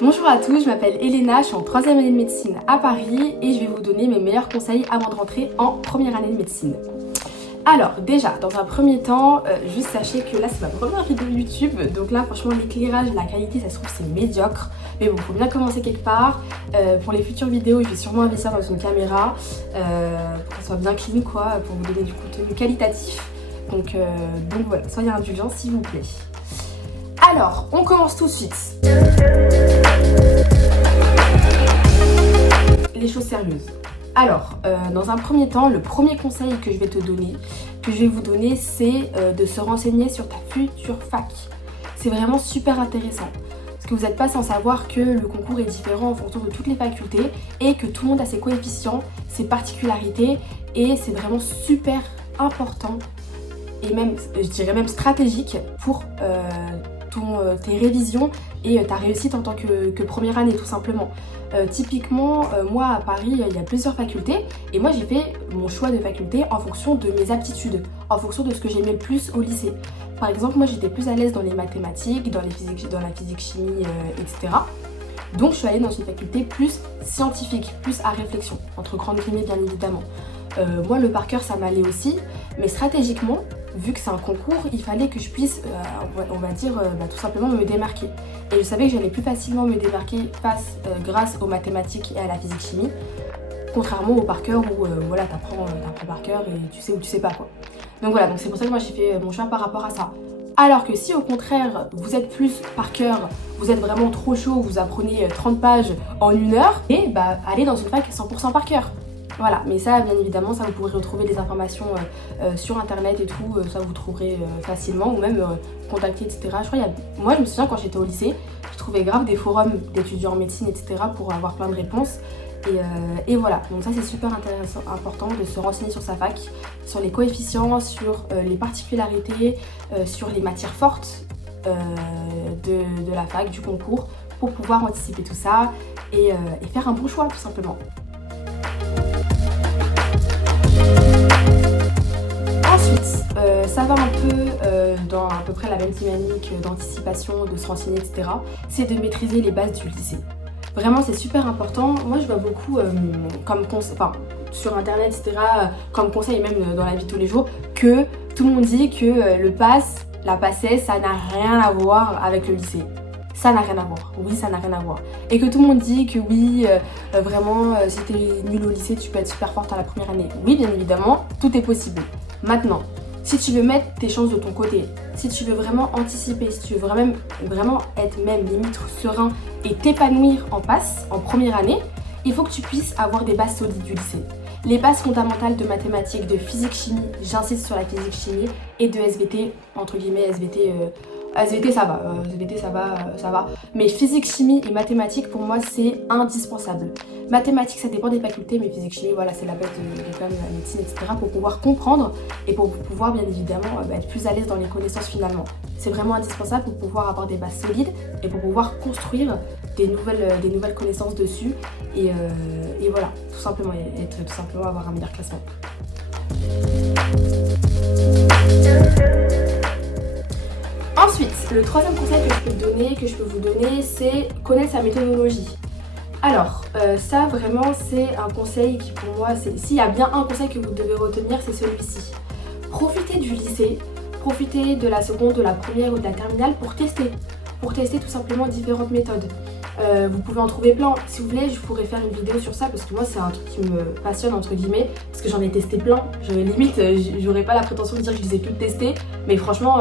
Bonjour à tous, je m'appelle Elena, je suis en 3e année de médecine à Paris et je vais vous donner mes meilleurs conseils avant de rentrer en première année de médecine. Alors déjà, dans un premier temps, juste sachez que là c'est ma première vidéo YouTube, donc là franchement l'éclairage, la qualité ça se trouve c'est médiocre, mais bon faut bien commencer quelque part. Pour les futures vidéos je vais sûrement investir dans une caméra pour qu'elle soit bien clean quoi, pour vous donner du contenu qualitatif. Donc voilà, soyez indulgents s'il vous plaît. Alors, on commence tout de suite. Les choses sérieuses. Alors, dans un premier temps, le premier conseil que je vais vous donner, c'est de se renseigner sur ta future fac. C'est vraiment super intéressant. Parce que vous n'êtes pas sans savoir que le concours est différent en fonction de toutes les facultés et que tout le monde a ses coefficients, ses particularités et c'est vraiment super important et même, je dirais même stratégique pour tes révisions et ta réussite en tant que première année tout simplement. Typiquement, moi à Paris, il y a plusieurs facultés et moi j'ai fait mon choix de faculté en fonction de mes aptitudes, en fonction de ce que j'aimais le plus au lycée. Par exemple, moi j'étais plus à l'aise dans les mathématiques, dans la physique, chimie, etc. Donc je suis allée dans une faculté plus scientifique, plus à réflexion, entre grandes guillemets bien évidemment. Moi le par cœur ça m'allait aussi, mais stratégiquement, vu que c'est un concours, il fallait que je puisse, on va dire, tout simplement me démarquer. Et je savais que j'allais plus facilement me démarquer grâce aux mathématiques et à la physique-chimie, contrairement au par cœur où voilà, t'apprends par cœur et tu sais ou tu sais pas quoi. Donc voilà, donc c'est pour ça que moi j'ai fait mon choix par rapport à ça. Alors que si au contraire vous êtes plus par cœur, vous êtes vraiment trop chaud, vous apprenez 30 pages en 1 heure, et bah allez dans une fac 100% par cœur. Voilà, mais ça, bien évidemment, ça vous pourrez retrouver des informations sur internet et tout, ça vous trouverez facilement, ou même contacter, etc. Moi, je me souviens quand j'étais au lycée, je trouvais grave des forums d'étudiants en médecine, etc. pour avoir plein de réponses. Et voilà, donc ça c'est super intéressant, important de se renseigner sur sa fac, sur les coefficients, sur les particularités, sur les matières fortes de la fac, du concours, pour pouvoir anticiper tout ça et faire un bon choix tout simplement. Ensuite, ça va un peu dans à peu près la même dynamique d'anticipation, de se renseigner, etc. C'est de maîtriser les bases du lycée. Vraiment, c'est super important. Moi, je vois beaucoup sur internet, etc., comme conseil, même dans la vie de tous les jours, que tout le monde dit que le PASS, la PACES, ça n'a rien à voir avec le lycée. Ça n'a rien à voir, oui ça n'a rien à voir. Et que tout le monde dit que oui, vraiment, si t'es nul au lycée, tu peux être super forte à la première année. Oui, bien évidemment, tout est possible. Maintenant, si tu veux mettre tes chances de ton côté, si tu veux vraiment anticiper, si tu veux vraiment être même limite serein et t'épanouir en PASS, en première année, il faut que tu puisses avoir des bases solides du lycée. Les bases fondamentales de mathématiques, de physique-chimie, j'insiste sur la physique-chimie, et de SVT, entre guillemets SVT ça va. Mais physique, chimie et mathématiques pour moi c'est indispensable. Mathématiques ça dépend des facultés, mais physique, chimie voilà c'est la base de la médecine etc. pour pouvoir comprendre et pour pouvoir bien évidemment être plus à l'aise dans les connaissances finalement. C'est vraiment indispensable pour pouvoir avoir des bases solides et pour pouvoir construire des nouvelles connaissances dessus et voilà, tout simplement avoir un meilleur classement. Ensuite, le troisième conseil que je peux vous donner, c'est connaître sa méthodologie. Alors, ça vraiment c'est un conseil qui pour moi, s'il y a bien un conseil que vous devez retenir, c'est celui-ci. Profitez du lycée, profitez de la seconde, de la première ou de la terminale pour tester tout simplement différentes méthodes. Vous pouvez en trouver plein. Si vous voulez, je pourrais faire une vidéo sur ça parce que moi c'est un truc qui me passionne entre guillemets parce que j'en ai testé plein. J'aurais pas la prétention de dire que je les ai toutes testées, mais franchement,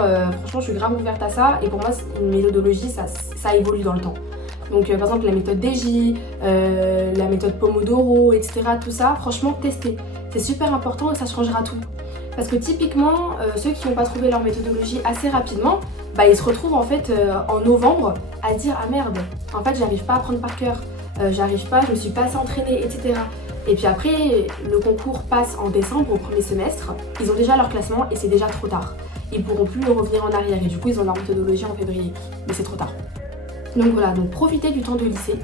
je suis grave ouverte à ça et pour moi une méthodologie ça évolue dans le temps. Donc par exemple la méthode DJ, la méthode Pomodoro, etc. Tout ça, franchement testez. C'est super important et ça changera tout. Parce que typiquement, ceux qui n'ont pas trouvé leur méthodologie assez rapidement, bah, ils se retrouvent en fait en novembre à dire ah merde, en fait j'arrive pas à apprendre par cœur, je me suis pas assez entraînée, etc. Et puis après, le concours passe en décembre au premier semestre, ils ont déjà leur classement et c'est déjà trop tard. Ils pourront plus revenir en arrière et du coup ils ont leur méthodologie en février, mais c'est trop tard. Donc voilà, donc profitez du temps du lycée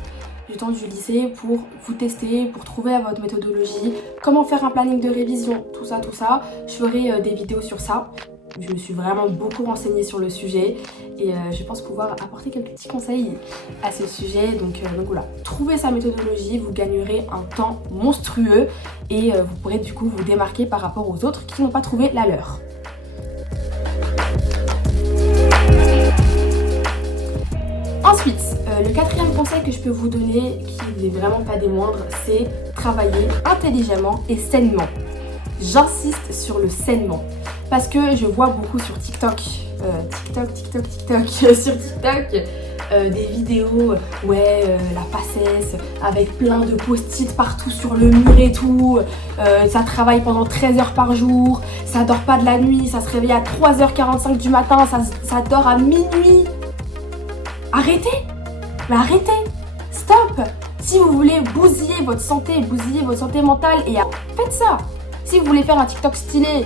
pour vous tester, pour trouver votre méthodologie, comment faire un planning de révision, tout ça. Je ferai des vidéos sur ça. Je me suis vraiment beaucoup renseignée sur le sujet et je pense pouvoir apporter quelques petits conseils à ce sujet. Donc voilà, trouvez sa méthodologie, vous gagnerez un temps monstrueux et vous pourrez du coup vous démarquer par rapport aux autres qui n'ont pas trouvé la leur. Ensuite, le quatrième conseil que je peux vous donner, qui n'est vraiment pas des moindres, c'est travailler intelligemment et sainement. J'insiste sur le sainement parce que je vois beaucoup sur TikTok, sur TikTok, des vidéos, la passesse avec plein de post-it partout sur le mur et tout, ça travaille pendant 13 heures par jour, ça dort pas de la nuit, ça se réveille à 3h45 du matin, ça dort à minuit. Arrêtez! Mais arrêtez! Stop! Si vous voulez bousiller votre santé mentale, faites ça! Si vous voulez faire un TikTok stylé,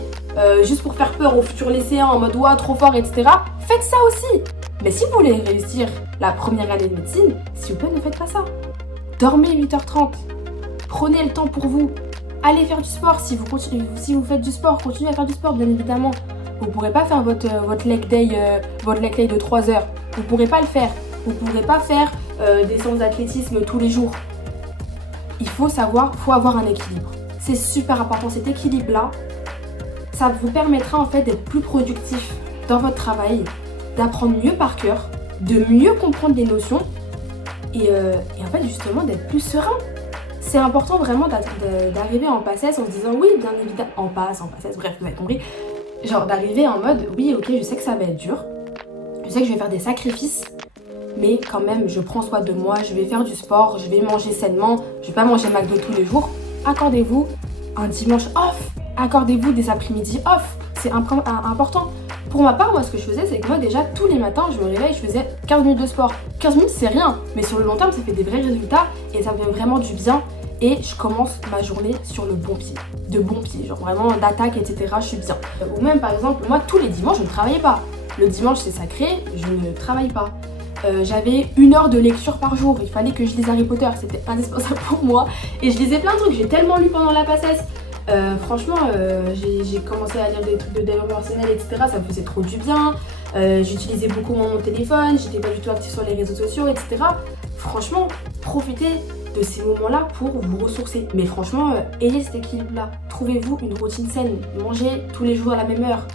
juste pour faire peur aux futurs lycéens en mode ouah trop fort, etc., faites ça aussi! Mais si vous voulez réussir la première année de médecine, s'il vous plaît, ne faites pas ça. Dormez 8h30. Prenez le temps pour vous. Allez faire du sport. Si vous faites du sport, continuez à faire du sport, bien évidemment. Vous ne pourrez pas faire votre leg day de 3 heures. Vous ne pourrez pas le faire. Vous ne pourrez pas faire des séances d'athlétisme tous les jours. Faut avoir un équilibre. C'est super important, cet équilibre-là. Ça vous permettra en fait d'être plus productif dans votre travail, d'apprendre mieux par cœur, de mieux comprendre les notions et en fait justement d'être plus serein. C'est important vraiment d'arriver en PACES en se disant oui, bien évidemment, en PACES, bref, vous avez compris. Genre d'arriver en mode oui, ok, je sais que ça va être dur, je sais que je vais faire des sacrifices, mais quand même, je prends soin de moi, je vais faire du sport, je vais manger sainement, je vais pas manger McDo tous les jours. Accordez-vous un dimanche off, accordez-vous des après-midi off, c'est important. Pour ma part, moi, ce que je faisais, c'est que moi, déjà, tous les matins, je me réveille, je faisais 15 minutes de sport. 15 minutes, c'est rien, mais sur le long terme, ça fait des vrais résultats et ça me fait vraiment du bien. Et je commence ma journée sur le bon pied, de bon pied, genre vraiment d'attaque, etc. Je suis bien. Ou même, par exemple, moi, tous les dimanches, je ne travaillais pas. Le dimanche, c'est sacré, je ne travaille pas. J'avais 1 heure de lecture par jour, il fallait que je lise Harry Potter, c'était indispensable pour moi. Et je lisais plein de trucs, j'ai tellement lu pendant la PACES. Franchement, j'ai commencé à lire des trucs de développement personnel, etc. Ça me faisait trop du bien. J'utilisais beaucoup mon téléphone, j'étais pas du tout active sur les réseaux sociaux, etc. Franchement, profitez de ces moments-là pour vous ressourcer. Mais franchement, ayez cet équilibre-là. Trouvez-vous une routine saine. Mangez tous les jours à la même heure.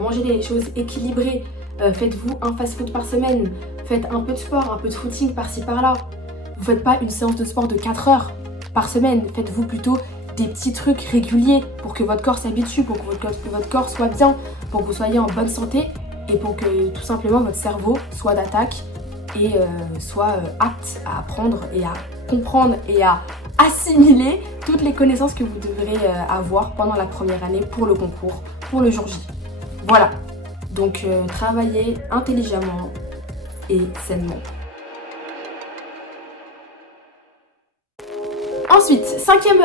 Mangez des choses équilibrées. Faites-vous un fast-food par semaine. Faites un peu de sport, un peu de footing par-ci par-là. Vous faites pas une séance de sport de 4 heures par semaine. Faites-vous plutôt des petits trucs réguliers pour que votre corps s'habitue, pour que votre corps soit bien, pour que vous soyez en bonne santé et pour que tout simplement votre cerveau soit d'attaque et soit apte à apprendre et à comprendre et à assimiler toutes les connaissances que vous devrez avoir pendant la première année pour le concours, pour le jour J. Voilà, donc travaillez intelligemment et sainement. Ensuite, cinquième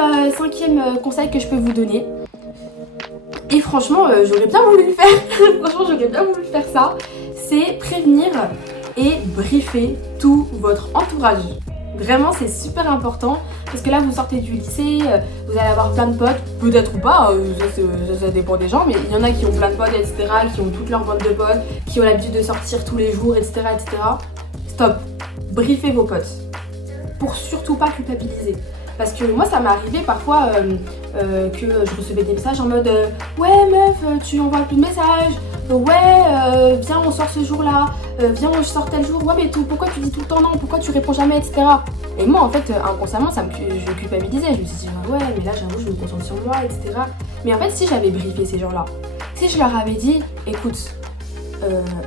conseil que je peux vous donner, et franchement j'aurais bien voulu le faire, ça, c'est prévenir et briefer tout votre entourage. Vraiment, c'est super important parce que là vous sortez du lycée, vous allez avoir plein de potes, peut-être ou pas, ça dépend des gens, mais il y en a qui ont plein de potes, etc., qui ont toute leur bande de potes, qui ont l'habitude de sortir tous les jours, etc., etc. Stop, briefez vos potes pour surtout pas culpabiliser. Parce que moi ça m'est arrivé parfois que je recevais des messages en mode ouais meuf, tu envoies plus de messages, viens on sort ce jour là, viens on sort tel jour, ouais mais pourquoi tu dis tout le temps non, pourquoi tu réponds jamais, etc. Et moi en fait inconsciemment je culpabilisais, je me suis dit ouais mais là j'avoue je me concentre sur moi, etc. Mais en fait si j'avais briefé ces gens là, si je leur avais dit écoute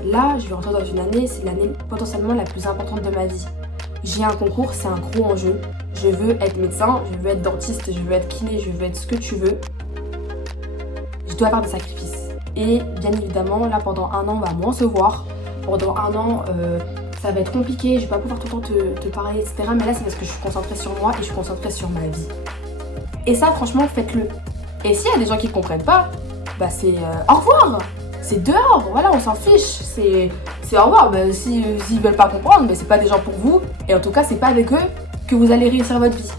là je vais rentrer dans une année, c'est l'année potentiellement la plus importante de ma vie. J'ai un concours, c'est un gros enjeu. Je veux être médecin, je veux être dentiste, je veux être kiné, je veux être ce que tu veux. Je dois faire des sacrifices. Et bien évidemment, là pendant 1 an, on va moins se voir. Pendant 1 an, ça va être compliqué, je vais pas pouvoir tout le temps te parler, etc. Mais là, c'est parce que je suis concentrée sur moi et je suis concentrée sur ma vie. Et ça, franchement, faites-le. Et s'il y a des gens qui ne comprennent pas, bah c'est au revoir. C'est dehors, voilà, on s'en fiche. C'est au revoir. Bah, s'ils veulent pas comprendre, mais c'est pas des gens pour vous. Et en tout cas, c'est pas avec eux que vous allez réussir votre vie.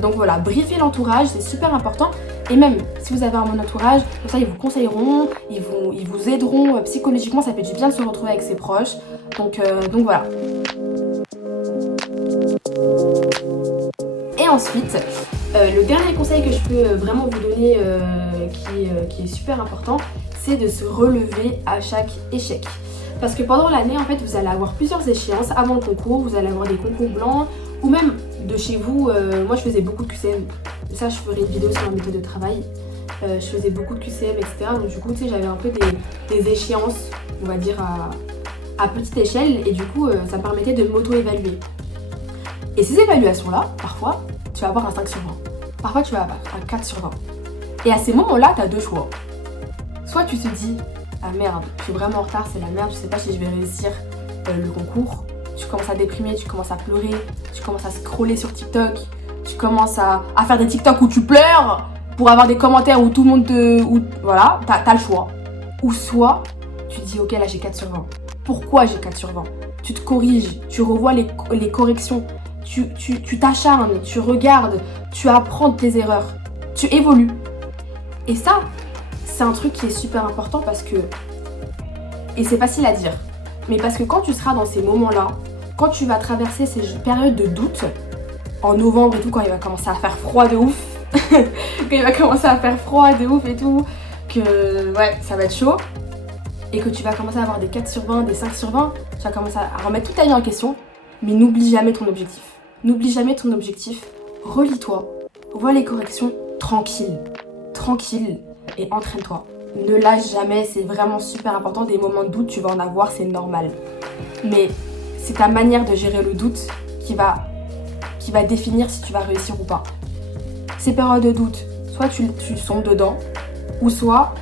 Donc voilà, briefer l'entourage, c'est super important. Et même si vous avez un bon entourage, comme ça ils vous conseilleront, ils vous aideront psychologiquement, ça fait du bien de se retrouver avec ses proches. Donc voilà. Et ensuite, le dernier conseil que je peux vraiment vous donner qui est super important, c'est de se relever à chaque échec. Parce que pendant l'année, en fait, vous allez avoir plusieurs échéances avant le concours, vous allez avoir des concours blancs ou même de chez vous. Moi, je faisais beaucoup de QCM. Ça, je ferai une vidéo sur la méthode de travail. Je faisais beaucoup de QCM, etc. Donc du coup, tu sais, j'avais un peu des échéances, on va dire, à petite échelle. Et du coup, ça me permettait de m'auto-évaluer. Et ces évaluations-là, parfois, tu vas avoir un 5 sur 20. Parfois, tu vas avoir un 4 sur 20. Et à ces moments-là, tu as deux choix. Soit tu te dis, ah merde, je suis vraiment en retard, c'est la merde, je sais pas si je vais réussir le concours. Tu commences à déprimer, tu commences à pleurer, tu commences à scroller sur TikTok, tu commences à faire des TikTok où tu pleures pour avoir des commentaires où tout le monde te... voilà, t'as le choix. Ou soit, tu te dis, ok, là j'ai 4 sur 20. Pourquoi j'ai 4 sur 20 ? Tu te corriges, tu revois les corrections, tu t'acharnes, tu regardes, tu apprends de tes erreurs, tu évolues. Et ça, c'est un truc qui est super important parce que, et c'est facile à dire, mais parce que quand tu seras dans ces moments-là, quand tu vas traverser ces périodes de doute, en novembre et tout, quand il va commencer à faire froid de ouf, quand il va commencer à faire froid de ouf et tout, que ouais, ça va être chaud, et que tu vas commencer à avoir des 4 sur 20, des 5 sur 20, tu vas commencer à remettre toute ta vie en question, mais n'oublie jamais ton objectif. N'oublie jamais ton objectif, relis-toi, vois les corrections tranquille, et entraîne-toi. Ne lâche jamais, c'est vraiment super important. Des moments de doute, tu vas en avoir, c'est normal. Mais c'est ta manière de gérer le doute qui va définir si tu vas réussir ou pas. Ces périodes de doute, soit tu sombres dedans, ou soit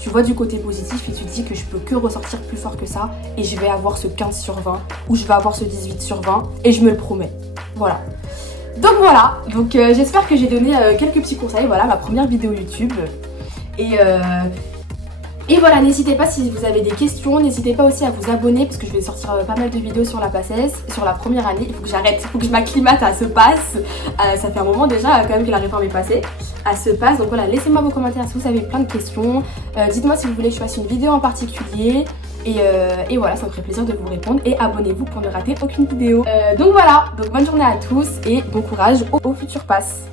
tu vois du côté positif et tu te dis que je peux que ressortir plus fort que ça et je vais avoir ce 15 sur 20 ou je vais avoir ce 18 sur 20 et je me le promets. Voilà. Donc voilà, j'espère que j'ai donné quelques petits conseils, voilà ma première vidéo YouTube. Et voilà, n'hésitez pas si vous avez des questions, n'hésitez pas aussi à vous abonner parce que je vais sortir pas mal de vidéos sur la PACES, sur la première année. Il faut que j'arrête, il faut que je m'acclimate à ce pass. Ça fait un moment déjà quand même que la réforme est passée à ce pass. Donc voilà, laissez-moi vos commentaires si vous avez plein de questions. Dites-moi si vous voulez que je fasse une vidéo en particulier. Et voilà, ça me ferait plaisir de vous répondre. Et abonnez-vous pour ne rater aucune vidéo. Donc voilà, bonne journée à tous et bon courage au futur pass.